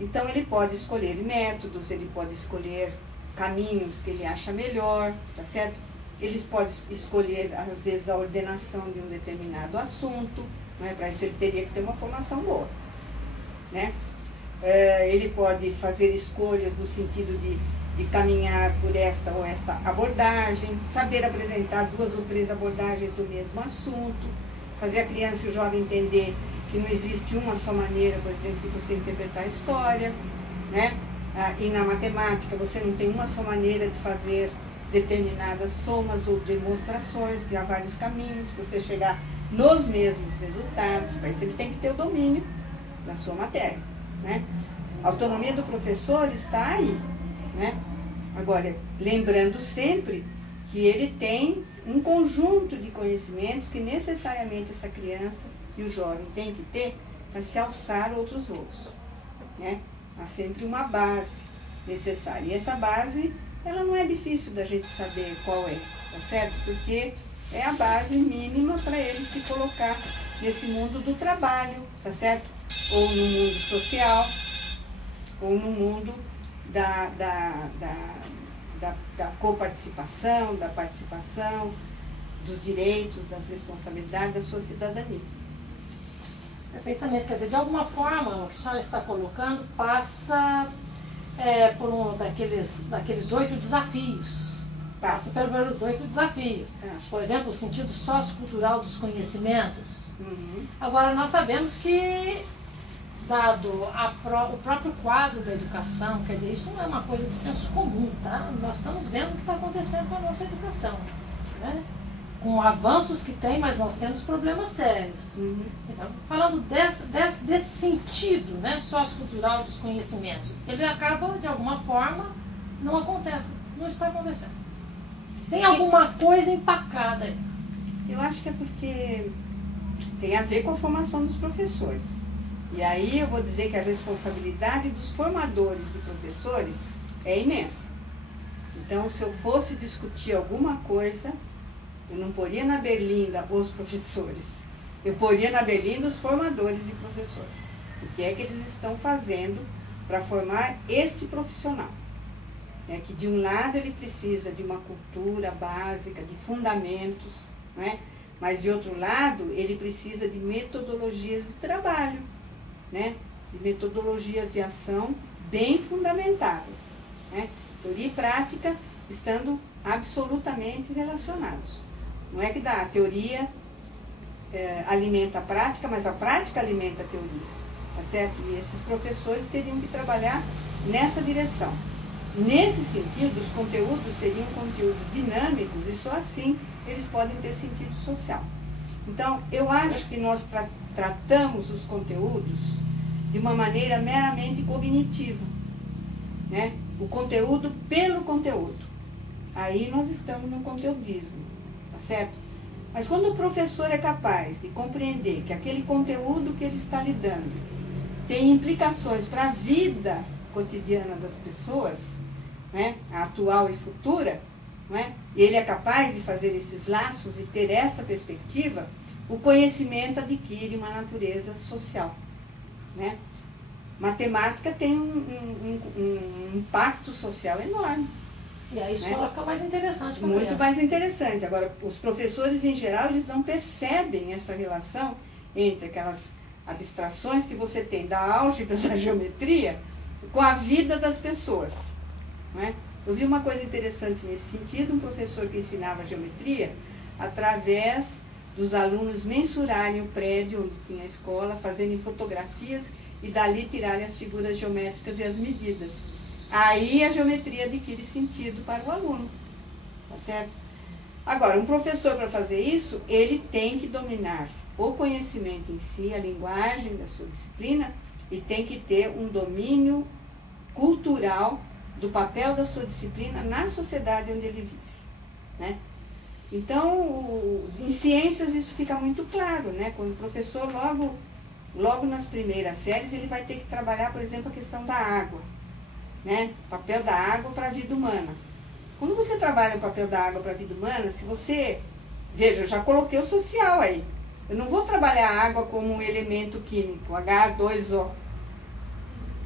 Então ele pode escolher métodos, ele pode escolher caminhos que ele acha melhor, tá certo? Eles podem escolher, às vezes, a ordenação de um determinado assunto, né? Para isso ele teria que ter uma formação boa, né? Ele pode fazer escolhas no sentido de caminhar por esta ou esta abordagem, saber apresentar 2 ou 3 abordagens do mesmo assunto, fazer a criança e o jovem entender que não existe uma só maneira, por exemplo, de você interpretar a história, né? E na matemática você não tem uma só maneira de fazer determinadas somas ou demonstrações, que há vários caminhos para você chegar nos mesmos resultados. Para isso ele tem que ter o domínio da sua matéria, né? A autonomia do professor está aí, né? Agora, lembrando sempre que ele tem um conjunto de conhecimentos que necessariamente essa criança e o jovem têm que ter para se alçar outros voos, né? Há sempre uma base necessária. E essa base, ela não é difícil da gente saber qual é, tá certo? Porque é a base mínima para ele se colocar nesse mundo do trabalho, tá certo? Ou no mundo social, ou no mundo da coparticipação, da participação, dos direitos, das responsabilidades da sua cidadania. Perfeitamente. Quer dizer, de alguma forma, o que a senhora está colocando passa por um daqueles 8 desafios. Passa pelos 8 desafios. Por exemplo, o sentido sociocultural dos conhecimentos. Uhum. Agora, nós sabemos que, dado o próprio quadro da educação, quer dizer, isso não é uma coisa de senso comum, tá? Nós estamos vendo o que está acontecendo com a nossa educação, né? Com avanços que tem, mas nós temos problemas sérios. Uhum. Então, falando desse sentido, né, sociocultural dos conhecimentos, ele acaba, de alguma forma, não está acontecendo. Tem alguma coisa empacada aí. Eu acho que é porque tem a ver com a formação dos professores. E aí eu vou dizer que a responsabilidade dos formadores e professores é imensa. Então, se eu fosse discutir alguma coisa, eu não poria na berlinda os professores, eu poria na berlinda os formadores e professores. O que é que eles estão fazendo para formar este profissional? Que de um lado ele precisa de uma cultura básica, de fundamentos, né? Mas de outro lado ele precisa de metodologias de trabalho, né? De metodologias de ação bem fundamentadas, né? Teoria e prática estando absolutamente relacionados. Não é que a teoria alimenta a prática, mas a prática alimenta a teoria, tá certo? E esses professores teriam que trabalhar nessa direção. Nesse sentido, os conteúdos seriam conteúdos dinâmicos e só assim eles podem ter sentido social. Então, eu acho que nós tratamos os conteúdos de uma maneira meramente cognitiva, né? O conteúdo pelo conteúdo. Aí nós estamos no conteudismo, tá certo? Mas quando o professor é capaz de compreender que aquele conteúdo que ele está lidando tem implicações para a vida cotidiana das pessoas, né, a atual e futura, né, e ele é capaz de fazer esses laços e ter essa perspectiva, o conhecimento adquire uma natureza social, né? Matemática tem um impacto social enorme. E a escola, né, fica mais interessante para a Muito criança. mais interessante. Agora, os professores em geral, eles não percebem essa relação entre aquelas abstrações que você tem da álgebra, da geometria, com a vida das pessoas, né? Eu vi uma coisa interessante nesse sentido, um professor que ensinava geometria através dos alunos mensurarem o prédio onde tinha a escola, fazerem fotografias e dali tirarem as figuras geométricas e as medidas. Aí a geometria adquire sentido para o aluno, tá certo? Agora, um professor, para fazer isso, ele tem que dominar o conhecimento em si, a linguagem da sua disciplina, e tem que ter um domínio cultural do papel da sua disciplina na sociedade onde ele vive, né? Então, em ciências isso fica muito claro, né? Quando o professor, logo nas primeiras séries, ele vai ter que trabalhar, por exemplo, a questão da água, né? O papel da água para a vida humana. Quando você trabalha o papel da água para a vida humana, se você... Veja, eu já coloquei o social aí. Eu não vou trabalhar a água como um elemento químico, H2O.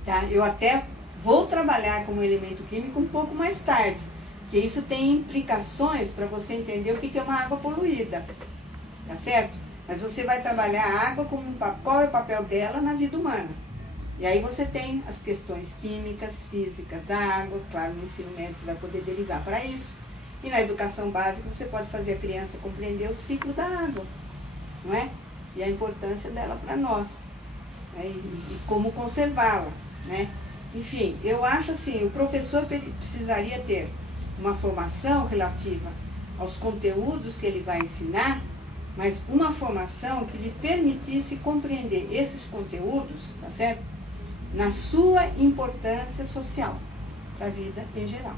Tá? Eu até vou trabalhar como elemento químico um pouco mais tarde, que isso tem implicações para você entender o que é uma água poluída, tá certo? Mas você vai trabalhar a água como qual é o papel dela na vida humana. E aí você tem as questões químicas, físicas da água, claro, no ensino médio você vai poder derivar para isso. E na educação básica você pode fazer a criança compreender o ciclo da água, não é? E a importância dela para nós, né? E como conservá-la, né? Enfim, eu acho assim, o professor precisaria ter uma formação relativa aos conteúdos que ele vai ensinar, mas uma formação que lhe permitisse compreender esses conteúdos, tá certo? Na sua importância social para a vida em geral.